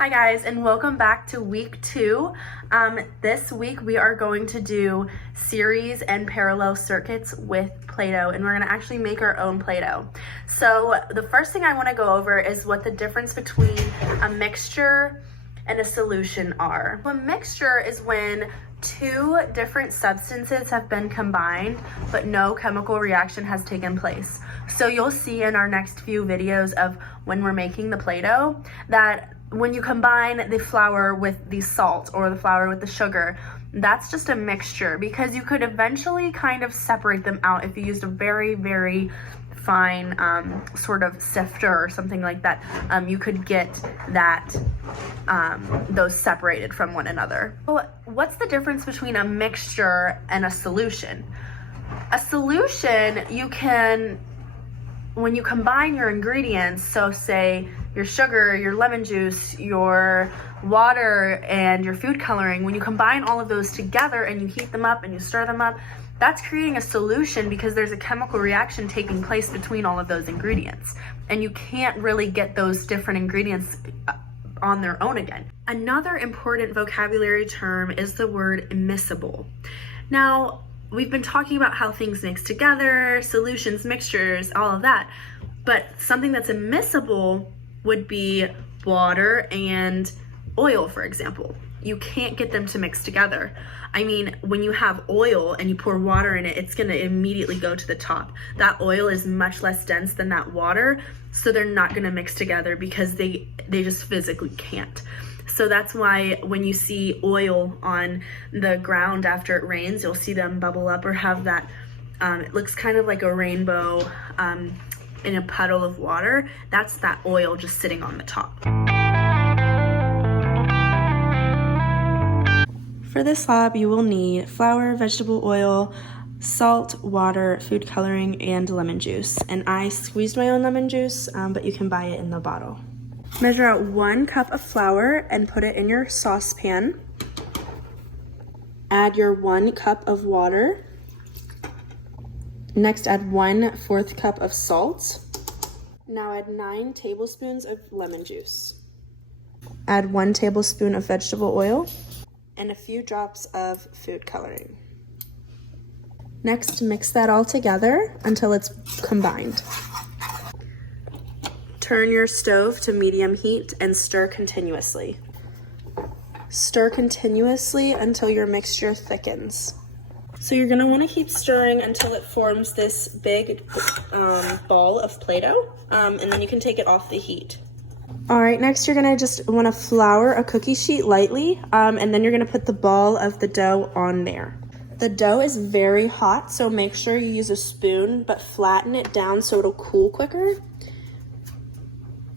Hi guys, and welcome back to week 2. This week we are going to do series and parallel circuits with Play-Doh, and we're going to actually make our own Play-Doh. So the first thing I want to go over is what the difference between a mixture and a solution are. A mixture is when two different substances have been combined, but no chemical reaction has taken place. So you'll see in our next few videos of when we're making the Play-Doh that when you combine the flour with the salt or the flour with the sugar, that's just a mixture, because you could eventually kind of separate them out if you used a very, very fine sort of sifter or something like that. You could get that those separated from one another. What's the difference between a mixture and a solution? A solution, you can, when you combine your ingredients, so say your sugar, your lemon juice, your water, and your food coloring, when you combine all of those together and you heat them up and you stir them up, that's creating a solution because there's a chemical reaction taking place between all of those ingredients. And you can't really get those different ingredients on their own again. Another important vocabulary term is the word immiscible. Now, we've been talking about how things mix together, solutions, mixtures, all of that, but something that's immiscible would be water and oil, for example. You can't get them to mix together. I mean, when you have oil and you pour water in it, it's gonna immediately go to the top. That oil is much less dense than that water, so they're not gonna mix together because they just physically can't. So that's why when you see oil on the ground after it rains, you'll see them bubble up or have that, it looks kind of like a rainbow in a puddle of water. That's that oil just sitting on the top. For this lab, you will need flour, vegetable oil, salt, water, food coloring, and lemon juice. And I squeezed my own lemon juice, but you can buy it in the bottle. Measure out 1 cup of flour and put it in your saucepan. Add your 1 cup of water. Next, add 1/4 cup of salt. Now add 9 tablespoons of lemon juice. Add 1 tablespoon of vegetable oil and a few drops of food coloring. Next, mix that all together until it's combined. Turn your stove to medium heat and stir continuously. Stir continuously until your mixture thickens. So you're gonna wanna keep stirring until it forms this big ball of Play-Doh, and then you can take it off the heat. All right, next you're gonna just wanna flour a cookie sheet lightly, and then you're gonna put the ball of the dough on there. The dough is very hot, so make sure you use a spoon, but flatten it down so it'll cool quicker.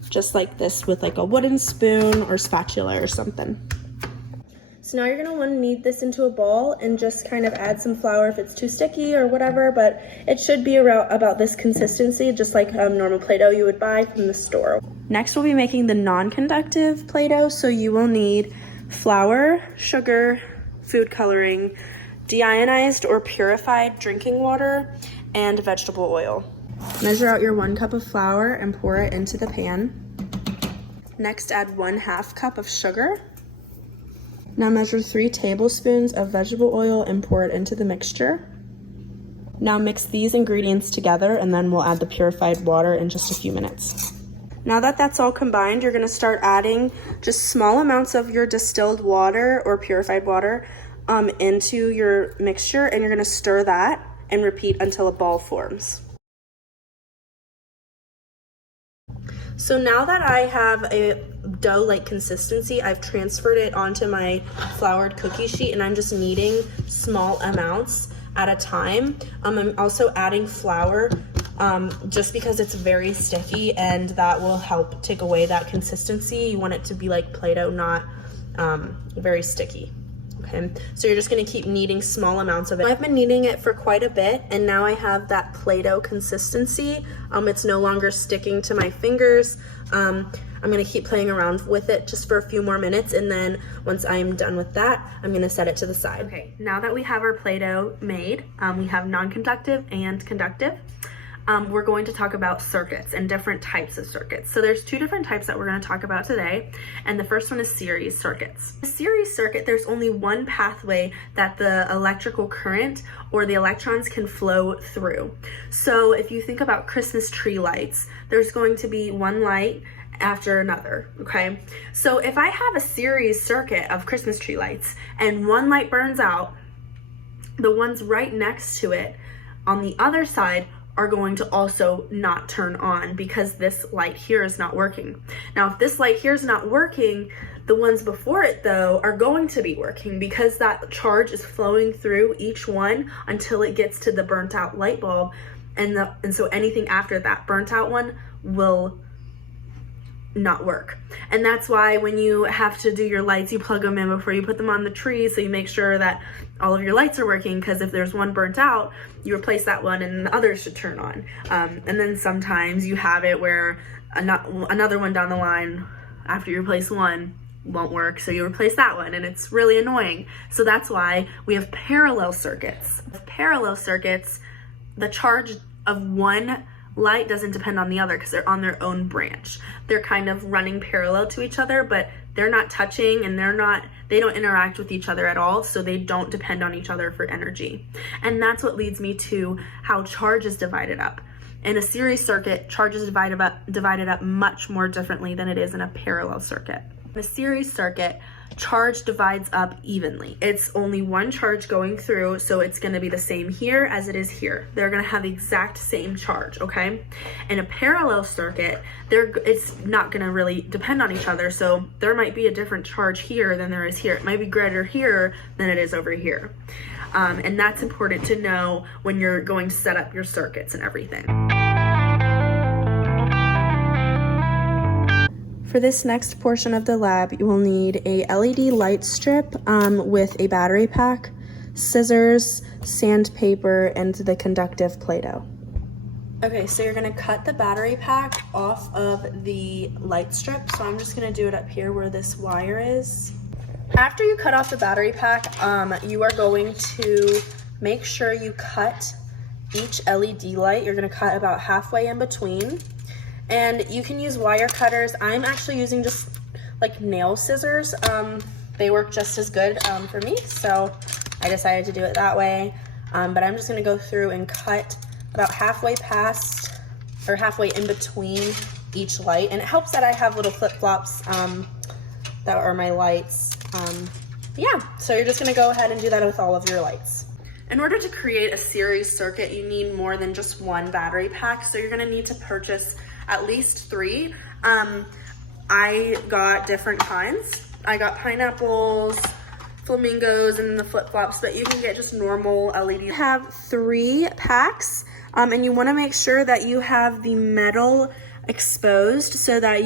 Just like this with like a wooden spoon or spatula or something. So now you're gonna wanna knead this into a ball and just kind of add some flour if it's too sticky or whatever, but it should be around about this consistency, just like normal Play-Doh you would buy from the store. Next, we'll be making the non-conductive Play-Doh, so you will need flour, sugar, food coloring, deionized or purified drinking water, and vegetable oil. Measure out your 1 cup of flour and pour it into the pan. Next, add 1/2 cup of sugar. Now measure 3 tablespoons of vegetable oil and pour it into the mixture. Now mix these ingredients together, and then we'll add the purified water in just a few minutes. Now that that's all combined, you're gonna start adding just small amounts of your distilled water or purified water into your mixture, and you're gonna stir that and repeat until a ball forms. So now that I have a dough-like consistency, I've transferred it onto my floured cookie sheet, and I'm just kneading small amounts at a time. I'm also adding flour just because it's very sticky, and that will help take away that consistency. You want it to be like Play-Doh, not very sticky. Okay, so you're just gonna keep kneading small amounts of it. I've been kneading it for quite a bit, and now I have that Play-Doh consistency. It's no longer sticking to my fingers. I'm gonna keep playing around with it just for a few more minutes, and then once I'm done with that, I'm gonna set it to the side. Okay, now that we have our Play-Doh made, we have non-conductive and conductive. we're going to talk about circuits and different types of circuits. So there's two different types that we're going to talk about today, and the first one is series circuits. A series circuit, there's only one pathway that the electrical current or the electrons can flow through. So if you think about Christmas tree lights, there's going to be one light after another, okay? So if I have a series circuit of Christmas tree lights and one light burns out, the ones right next to it on the other side are going to also not turn on because this light here is not working. Now, if this light here is not working, the ones before it though are going to be working because that charge is flowing through each one until it gets to the burnt out light bulb, and so anything after that burnt out one will not work. And that's why when you have to do your lights, you plug them in before you put them on the tree, so you make sure that all of your lights are working, because if there's one burnt out, you replace that one and the others should turn on. And then sometimes you have it where another one down the line after you replace one won't work, so you replace that one, and it's really annoying. So that's why we have parallel circuits. With parallel circuits, the charge of one light doesn't depend on the other because they're on their own branch. They're kind of running parallel to each other, but they're not touching, and they don't interact with each other at all, so they don't depend on each other for energy. And that's what leads me to how charge is divided up. In a series circuit, charge is divided up much more differently than it is in a parallel circuit. In a series circuit, charge divides up evenly. It's only one charge going through, so it's going to be the same here as it is here. They're going to have the exact same charge, okay? In a parallel circuit, it's not going to really depend on each other, so there might be a different charge here than there is here. It might be greater here than it is over here. And that's important to know when you're going to set up your circuits and everything. For this next portion of the lab, you will need a LED light strip with a battery pack, scissors, sandpaper, and the conductive Play-Doh. Okay, so you're gonna cut the battery pack off of the light strip. So I'm just gonna do it up here where this wire is. After you cut off the battery pack, you are going to make sure you cut each LED light. You're gonna cut about halfway in between. And you can use wire cutters. I'm actually using just like nail scissors. They work just as good for me, so I decided to do it that way. But I'm just gonna go through and cut about halfway past, or halfway in between each light. And it helps that I have little flip-flops that are my lights. Yeah, so you're just gonna go ahead and do that with all of your lights. In order to create a series circuit, you need more than just one battery pack, so you're gonna need to purchase at least 3. I got different kinds. I got pineapples, flamingos, and the flip-flops, but you can get just normal LED. You have 3 packs, and you wanna make sure that you have the metal exposed so that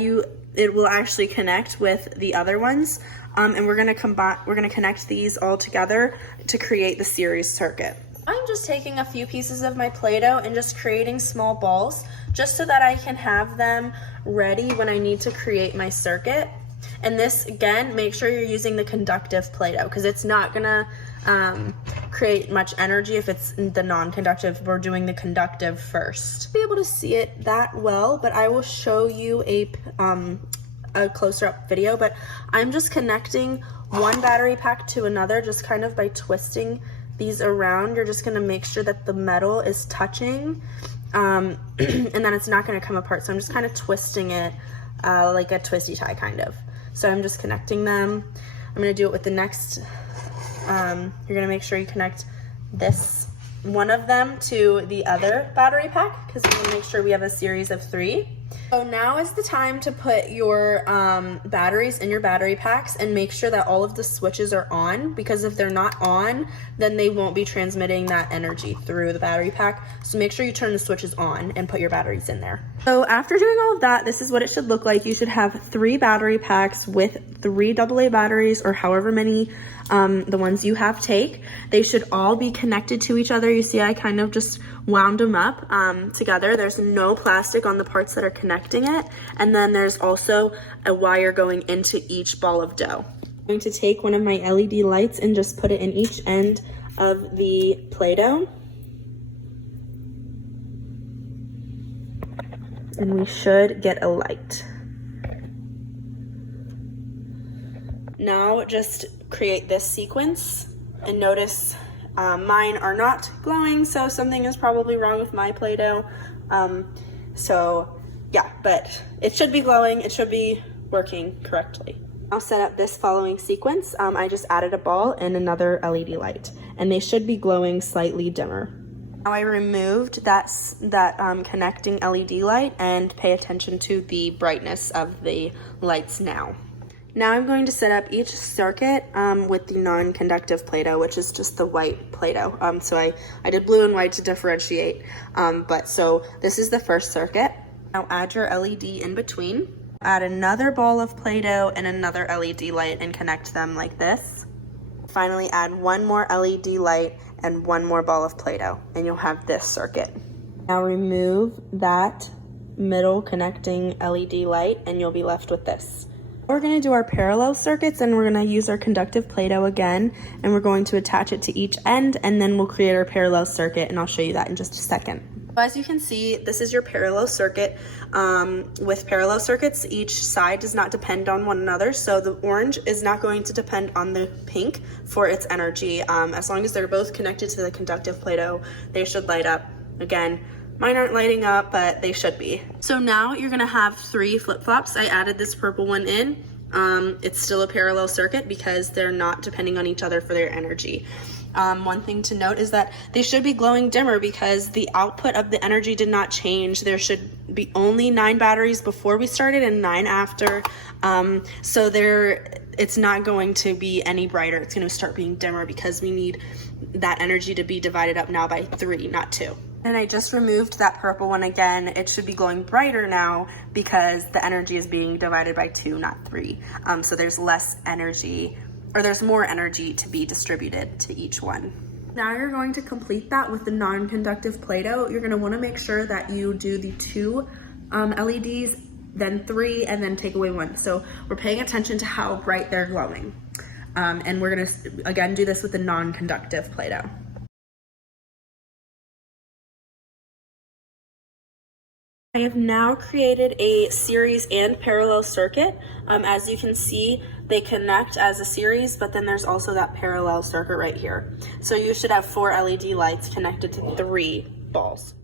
it will actually connect with the other ones. And we're gonna connect these all together to create the series circuit. I'm just taking a few pieces of my Play-Doh and just creating small balls just so that I can have them ready when I need to create my circuit. And this, again, make sure you're using the conductive Play-Doh because it's not gonna create much energy if it's the non-conductive. We're doing the conductive first. Be able to see it that well, but I will show you a closer up video, but I'm just connecting one battery pack to another just kind of by twisting these around. You're just gonna make sure that the metal is touching and then it's not gonna come apart. So I'm just kind of twisting it like a twisty tie kind of. So I'm just connecting them. I'm gonna do it with the next, you're gonna make sure you connect this one of them to the other battery pack because we wanna make sure we have a series of 3. So now is the time to put your batteries in your battery packs and make sure that all of the switches are on, because if they're not on, then they won't be transmitting that energy through the battery pack. So make sure you turn the switches on and put your batteries in there. So after doing all of that, this is what it should look like. You should have 3 battery packs with 3 AA batteries, or however many the ones you have take. They should all be connected to each other. You see I kind of just wound them up together. There's no plastic on the parts that are connecting it, and then there's also a wire going into each ball of dough. I'm going to take one of my LED lights and just put it in each end of the Play-Doh. and we should get a light. Now just create this sequence and notice mine are not glowing, so something is probably wrong with my Play-Doh. So yeah, but it should be glowing, it should be working correctly. I'll set up this following sequence. I just added a ball and another LED light, and they should be glowing slightly dimmer. Now I removed that connecting LED light, and pay attention to the brightness of the lights now. Now I'm going to set up each circuit with the non-conductive Play-Doh, which is just the white Play-Doh. So I did blue and white to differentiate, so this is the first circuit. Now add your LED in between. Add another ball of Play-Doh and another LED light and connect them like this. Finally add one more LED light and one more ball of Play-Doh, and you'll have this circuit. Now remove that middle connecting LED light and you'll be left with this. We're going to do our parallel circuits, and we're going to use our conductive Play-Doh again, and we're going to attach it to each end, and then we'll create our parallel circuit, and I'll show you that in just a second. As you can see, this is your parallel circuit. With parallel circuits, each side does not depend on one another, so the orange is not going to depend on the pink for its energy. As long as they're both connected to the conductive Play-Doh, they should light up. Again, mine aren't lighting up, but they should be. So now you're gonna have 3 flip-flops. I added this purple one in. It's still a parallel circuit because they're not depending on each other for their energy. One thing to note is that they should be glowing dimmer because the output of the energy did not change. There should be only 9 batteries before we started and 9 after. So it's not going to be any brighter. It's gonna start being dimmer because we need that energy to be divided up now by 3, not 2. And I just removed that purple one again. It should be glowing brighter now because the energy is being divided by 2, not 3. So there's less energy, or there's more energy to be distributed to each one. Now you're going to complete that with the non-conductive Play-Doh. You're gonna wanna make sure that you do the 2 LEDs, then 3, and then take away 1. So we're paying attention to how bright they're glowing. And we're gonna, again, do this with the non-conductive Play-Doh. I have now created a series and parallel circuit. As you can see, they connect as a series, but then there's also that parallel circuit right here. So you should have 4 LED lights connected to 3 balls.